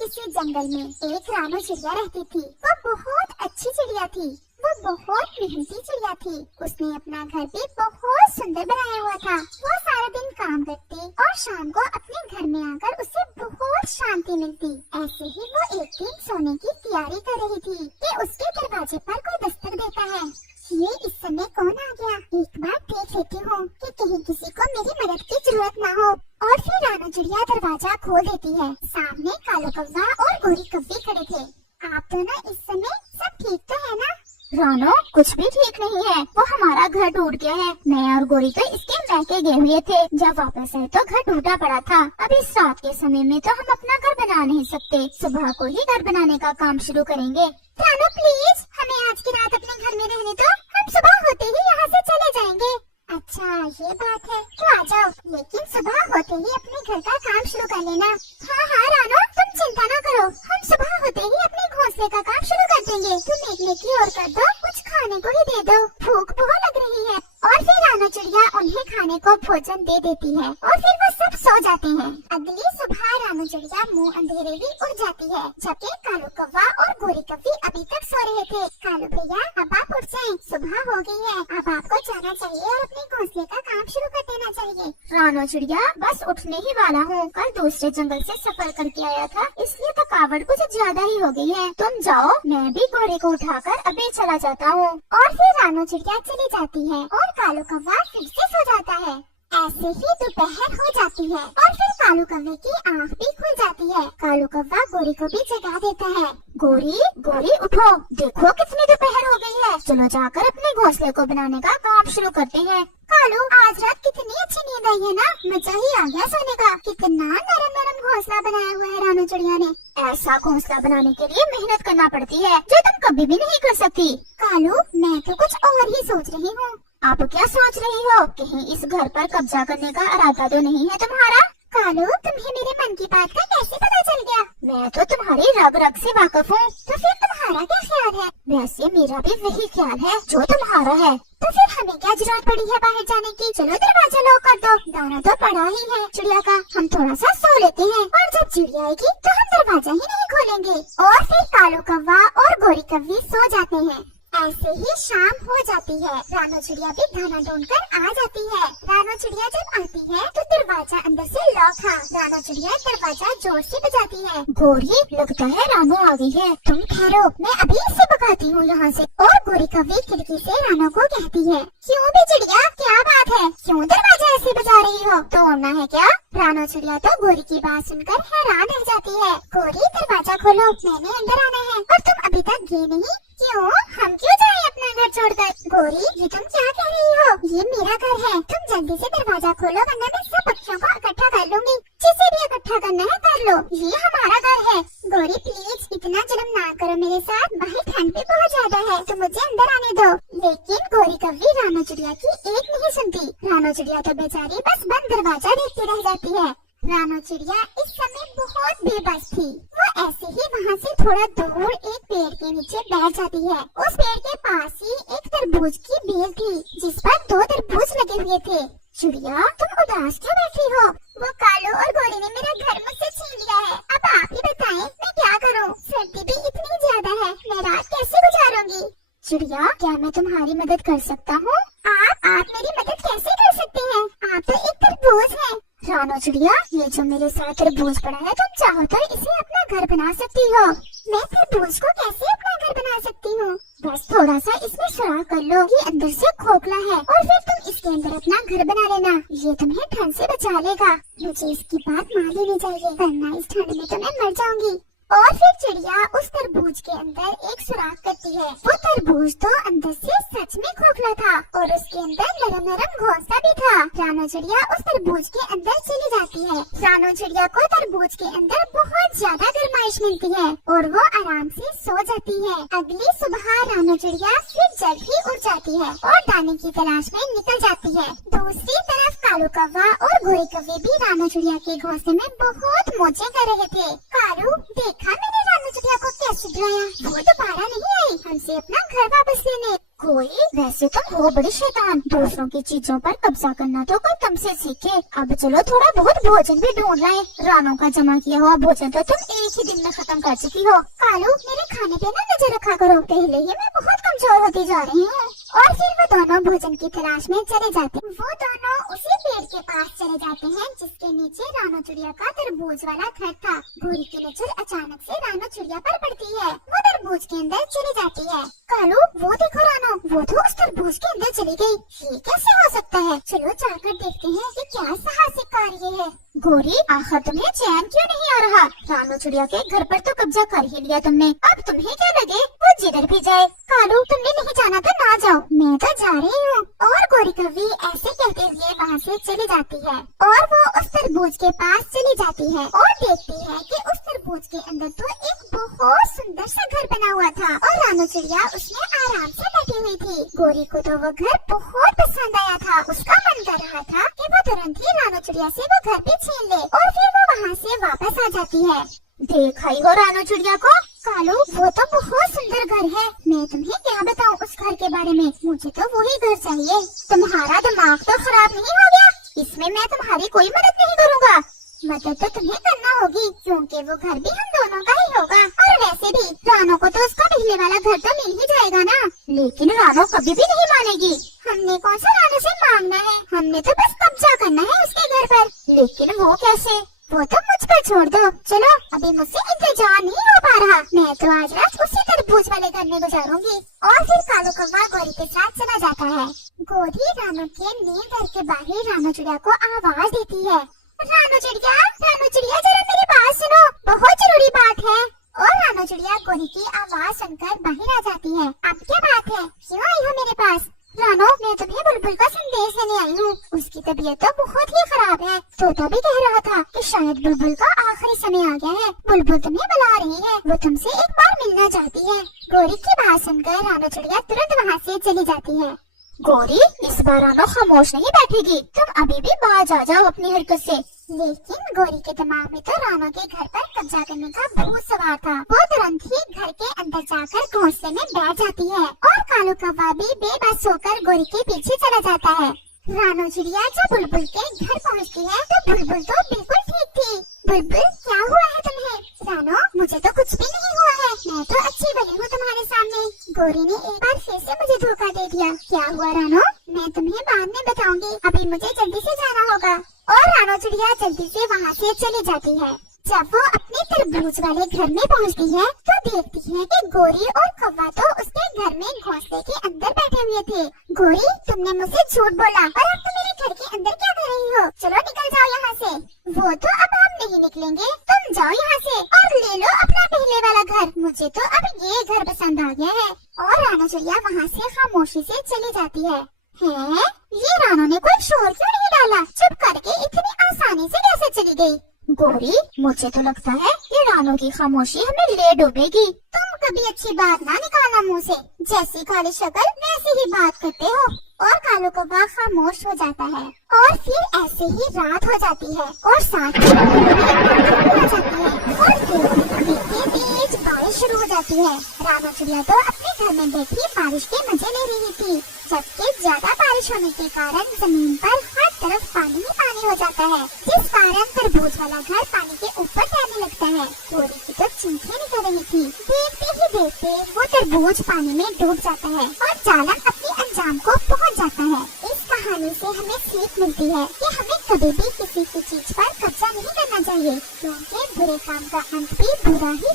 किसी जंगल में एक रानू चिड़िया रहती थी। वो बहुत अच्छी चिड़िया थी। वो बहुत मेहनती चिड़िया थी। उसने अपना घर भी बहुत सुंदर बनाया हुआ था। वो सारा दिन काम करती और शाम को अपने घर में आकर उसे बहुत शांति मिलती। ऐसे ही वो एक दिन सोने की तैयारी कर रही थी कि उसके दरवाजे पर कोई दस्तक देता है। ये इस समय कौन आ गया? एक बार देख लेती हूँ कि कहीं किसी को मेरी मदद की जरूरत ना हो। और फिर रानू चिड़िया दरवाजा खोल देती है। सामने कालो कौवा और गोरी कव्वी खड़े थे। आप दोनों इस समय सब ठीक तो है ना? रानो, कुछ भी ठीक नहीं है। वो हमारा घर टूट गया है। मैं और गोरी तो इसके मैके गए हुए थे। जब वापस आए तो घर टूटा पड़ा था। अब इस रात के समय में तो हम अपना घर बना नहीं सकते। सुबह को ही घर बनाने का काम शुरू करेंगे। रानो प्लीज, हमें आज की रात अपने घर में रहने दो। हम सुबह होते ही यहाँ से चले जाएंगे। अच्छा ये बात है तो आ जाओ, लेकिन सुबह होते ही अपने घर का काम शुरू कर लेना। हाँ हाँ रानो, तुम चिंता ना करो। हम सुबह होते ही अपने घोंसले का काम शुरू कर देंगे। तुम एक नेकी और कर दो, कुछ खाने को ही दे दो। भूख बहुत लग रही है। और फिर रानू चिड़िया उन्हें खाने को भोजन दे देती है और फिर वो सब सो जाते हैं। अगली सुबह रानू चिड़िया मुंह अंधेरे ही उठ जाती है, जबकि कालू कौवा और गोरी कव्वी अभी तक सो रहे थे। कालू भैया, अब आप उठ जाएं, सुबह हो गई है। अब आपको जाना चाहिए और अपने घोंसले का काम शुरू कर देना चाहिए। रानो चिड़िया, बस उठने ही वाला हूँ। कल दूसरे जंगल से सफर करके आया था, इसलिए थकावट कुछ ज्यादा ही हो गई है। तुम जाओ, मैं भी गोरी को उठाकर अभी चला जाता हूँ। और फिर रानू चिड़िया चली जाती है और कालू कौवा फिर से सो जाता है। ऐसे ही दोपहर हो जाती है और फिर कालू कौवे की आँख भी खुल जाती है। कालू कौवा गोरी को भी जगा देता है। गोरी, गोरी उठो, देखो कितनी दोपहर हो गई है। चलो जाकर अपने घोंसले को बनाने का काम शुरू करते हैं। कालू, आज रात कितनी अच्छी नींद आई है ना? मजा ही आ गया सोने का। कितना नरम नरम घोंसला बनाया हुआ है रानू चिड़िया ने। ऐसा घोंसला बनाने के लिए मेहनत करना पड़ती है, जो तुम कभी भी नहीं कर सकती। कालू, मैं तो कुछ और ही सोच रही हूँ। आप क्या सोच रही हो? कहीं इस घर पर कब्जा करने का इरादा तो नहीं है तुम्हारा? कालू, तुम्हें मेरे मन की बात का कैसे पता चल गया? मैं तो तुम्हारी रग रग से वाकिफ हूँ। तो फिर तुम्हारा क्या ख्याल है? वैसे मेरा भी वही ख्याल है जो तुम्हारा है। तो फिर हमें क्या जरूरत पड़ी है बाहर जाने की? चलो दरवाजा लॉक कर दो। दाना तो पड़ा ही है चिड़िया का, हम थोड़ा सा सो लेते हैं और जब चिड़िया आएगी तो हम दरवाजा ही नहीं खोलेंगे। और फिर कालू कौवा और गोरी कव्वी सो जाते हैं। ऐसे ही शाम हो जाती है। रानू चिड़िया भी दाना ढूंढकर आ जाती है। रानू चिड़िया जब आती है तो दरवाजा अंदर से लॉक था। रानू चिड़िया दरवाजा जोर से बजाती है। गोरी, लगता है रानू आ गई है। तुम ठहरो, मैं अभी इसे भगाती हूँ यहाँ से। और गोरी कव्वी खिड़की से रानू को कहती है, क्यों भी चिड़िया, क्या बात है? क्यों दरवाजा ऐसे बजा रही हो? तोड़ना है क्या? रानू चिड़िया तो गोरी की बात सुनकर हैरान रह जाती है। गोरी, दरवाजा खोलो, मैंने अंदर आना है और तुम अभी तक गए नहीं। क्यों? हम क्यों जाए अपना घर छोड़कर? गोरी, ये तुम क्या कह रही हो? ये मेरा घर है। तुम जल्दी से दरवाजा खोलो, वरना मैं सब पक्षियों को इकट्ठा कर लूंगी। जिसे भी इकट्ठा करना है कर लो, ये हमारा घर है। गोरी प्लीज, इतना जुल्म ना करो मेरे साथ। बाहर ठंड भी बहुत ज्यादा है, तो मुझे अंदर आने दो। लेकिन गोरी कव्वी रानू चिड़िया की एक नहीं सुनती। रानू चिड़िया तो बेचारी बस बंद दरवाजा देखती रह जाती है। रानू चिड़िया इस समय बहुत बेबस थी। वो ऐसे ही वहाँ से थोड़ा दूर एक पेड़ के नीचे बैठ जाती है। उस पेड़ के पास ही एक तरबूज की बेल थी, जिस पर 2 तरबूज लगे हुए थे। चिड़िया, तुम उदास क्यों बैठी हो? वो कालू और गोरी ने मेरा घर मुझसे छीन लिया है। अब आप ही बताएं, मैं क्या करूं? सर्दी भी इतनी ज्यादा है, मैं रात कैसे गुजारूंगी? चिड़िया, क्या मैं तुम्हारी मदद कर सकता हूँ? आप मेरी मदद कैसे कर सकते हैं? आप तो एक तरबूज हैं। रानू चिड़िया, ये जो मेरे साथ तरबूज पड़ा है, तुम चाहो तो इसे अपना घर बना सकती हो। मैं तरबूज को कैसे अपना घर बना सकती हूँ? बस थोड़ा सा इसमें सुराख कर लो। ये अंदर से खोखला है और फिर तुम इसके अंदर अपना घर बना लेना। ये तुम्हें ठंड से बचा लेगा। मुझे इसकी बात मान लेनी चाहिए, वरना इस ठंड में तो मैं मर जाऊंगी। और फिर चिड़िया उस तरबूज के अंदर एक सुराख करती है। वो तरबूज तो अंदर से सच में खोखला था और उसके अंदर नरम नरम घोंसला भी था। रानू चिड़िया उस तरबूज के अंदर चली जाती है। रानू चिड़िया को तरबूज के अंदर बहुत ज्यादा गर्माइश मिलती है और वो आराम से सो जाती है। अगली सुबह रानू चिड़िया फिर जल्द ही उठ जाती है और दाने की तलाश में निकल जाती है। दूसरी तरफ कालू कौवा और गोरी कव्वी भी रानू चिड़िया के घोंसले में बहुत मौजें कर रहे थे। कालू, देखा मैंने रानू चिड़िया को कैसे डराया? वो दोबारा नहीं आई हमसे अपना घर वापस लेने। कोई वैसे तुम हो बड़ी शैतान, दूसरों की चीजों पर कब्जा करना तो कोई तुमसे सीखे। अब चलो थोड़ा बहुत भोजन भी ढूंढ लाएं। रानों का जमा किया हुआ भोजन तो तुम एक ही दिन में खत्म कर चुकी हो। कालू, मेरे खाने पे ना नजर रखा करो, पहले ही मैं बहुत कमजोर होती जा रही हूँ। और फिर वो दोनों भोजन की तलाश में चले जाते हैं। वो दोनों उसी पेड़ के पास चले जाते हैं जिसके नीचे रानो चिड़िया का तरबूज वाला घर था। गोरी की नजर अचानक से रानो चिड़िया पर पड़ती है। वो तरबूज के अंदर चली जाती है। कालू, वो देखो रानो, वो तो उस तरबूज के अंदर चली गई। ये कैसे हो सकता है? चलो जाकर देखते हैं कि क्या साहसिक कार्य है। गोरी, आखिर तुम्हें चैन क्यों नहीं आ रहा? रानो चिड़िया के घर पर तो कब्जा कर ही लिया तुमने, अब तुम्हें क्या लगे वो जिधर भी जाए। कालू, तुमने नहीं जाना तो ना जाओ, मैं तो जा रही हूँ। और गोरी कौवी ऐसे कहते हुए वहाँ से चली जाती है और वो उस तरबूज के पास चली जाती है और देखती है कि उस तरबूज के अंदर तो एक बहुत सुंदर सा घर बना हुआ था और रानो चिड़िया उसमें आराम से बैठी हुई थी। गोरी को तो वो घर बहुत पसंद आया था। उसका मन कर रहा था कि वो तुरंत ही रानो चिड़िया से वो घर भी छीन ले और फिर वो वहाँ से वापस आ जाती है। देखा ही हो रानो चिड़िया को। कालू, वो तो बहुत सुंदर घर है, मैं तुम्हें क्या बताऊँ उस घर के बारे में। मुझे तो वही घर चाहिए। तुम्हारा दिमाग तो खराब नहीं हो गया? इसमें मैं तुम्हारी कोई मदद नहीं करूँगा। मदद तो तुम्हें करना होगी क्योंकि वो घर भी हम दोनों का ही होगा। और वैसे भी रानो को तो उसका पहले वाला घर तो मिल ही जाएगा ना। लेकिन रानो कभी भी नहीं मानेगी। हमने कौन सा रानो से मांगना है, हमने तो बस कब्जा करना है उसके घर पर। लेकिन वो कैसे? वो तो मुझ पर छोड़ दो। चलो, अभी मुझसे इंतजार नहीं हो पा रहा। मैं तो आज रात उसी तरबूज वाले घर में गुजारूंगी। और फिर कालू कौवा गोरी के साथ चला जाता है। गोरी रानो के नए घर के बाहर रानो चिड़िया को आवाज देती है। रानो चिड़िया जरा मेरी बात सुनो, बहुत जरूरी बात है। और रानो चिड़िया गोरी की आवाज सुनकर बाहर आ जाती है। अब क्या बात है, क्यों आई हो मेरे पास? रानो, मैं तुम्हें बुलबुल का संदेश देने आई हूँ। उसकी तबीयत तो बहुत ही खराब है। तोता भी कह रहा था कि शायद बुलबुल का आखिरी समय आ गया है। बुलबुल तुम्हें बुला रही है, वो तुमसे एक बार मिलना चाहती है। गोरी की बात सुनकर रानो चिड़िया तुरंत वहाँ से चली जाती है। गोरी, इस बार रानो खामोश नहीं बैठेगी। तुम अभी भी बाज आ जाओ अपनी हरकत से। लेकिन गोरी के दिमाग में तो रानो के घर पर कब्जा करने का भूत सवार था। वो तुरंत ही घर के अंदर जाकर घोंसले में बैठ जाती है और कालू कौवा भी बेबस होकर गोरी के पीछे चला जाता है। रानो चिड़िया जब बुलबुल के घर पहुंचती है तो बुलबुल तो बिल्कुल ठीक थी। बुलबुल, क्या हुआ है तुम्हें? रानो, मुझे तो कुछ भी नहीं हुआ है, मैं तो अच्छी बनी हूँ तुम्हारे सामने। गोरी ने एक बार फिर से मुझे धोखा दे दिया। क्या हुआ रानो? मैं तुम्हें बाद में बताऊंगी, अभी मुझे जल्दी से जाना होगा। और रानो चिड़िया जल्दी से वहाँ से चली जाती है। जब वो अपने तरबूज वाले घर में पहुँचती है तो देखती है कि गोरी और कौवा तो उसके घर में घोंसले के अंदर बैठे हुए थे। गोरी, तुमने मुझसे झूठ बोला और अब तुम मेरे घर के अंदर क्या कर रही हो? चलो निकल जाओ यहाँ से। वो तो अब हम नहीं निकलेंगे, तुम जाओ यहाँ से और ले लो अपना पहले वाला घर। मुझे तो अब ये घर पसंद आ गया है। और रानो चिड़िया वहाँ से खामोशी से चली जाती है। ये रानो ने कोई शोर क्यों नहीं डाला? चुप करके इतनी आसानी से कैसे चली गई? गोरी, मुझे तो लगता है ये रानो की खामोशी हमें ले डूबेगी। तुम कभी अच्छी बात ना निकालना मुंह से, जैसी काली शक्ल वैसी ही बात करते हो। और कालू कौवा खामोश हो जाता है और फिर ऐसे ही रात हो जाती है और साथ ही हो जाती है और फिर तेज बारिश शुरू हो जाती है। रानो चिड़िया तो अपने घर में बैठी बारिश के मजे ले रही थी, जबकि ज्यादा बारिश होने के कारण जमीन पर हर तरफ पानी ही पानी हो जाता है, जिस कारण तरबूज वाला घर पानी के ऊपर तैरने लगता है। गोरी की तो चीखें निकल रही थी। देखते ही देखते वो तरबूज पानी में डूब जाता है और जालन अपने अंजाम को पहुंच जाता है। इस कहानी से हमें सीख मिलती है कि हमें कभी भी किसी की चीज पर कब्जा नहीं करना चाहिए, क्योंकि बुरे काम का अंत भी बुरा ही